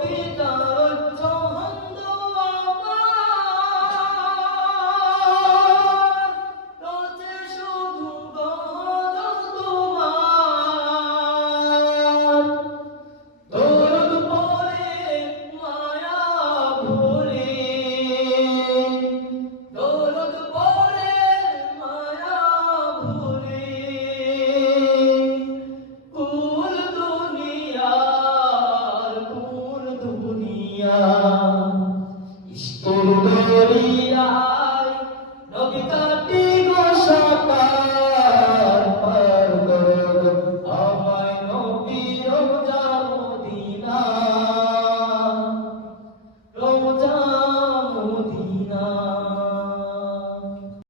Open the You.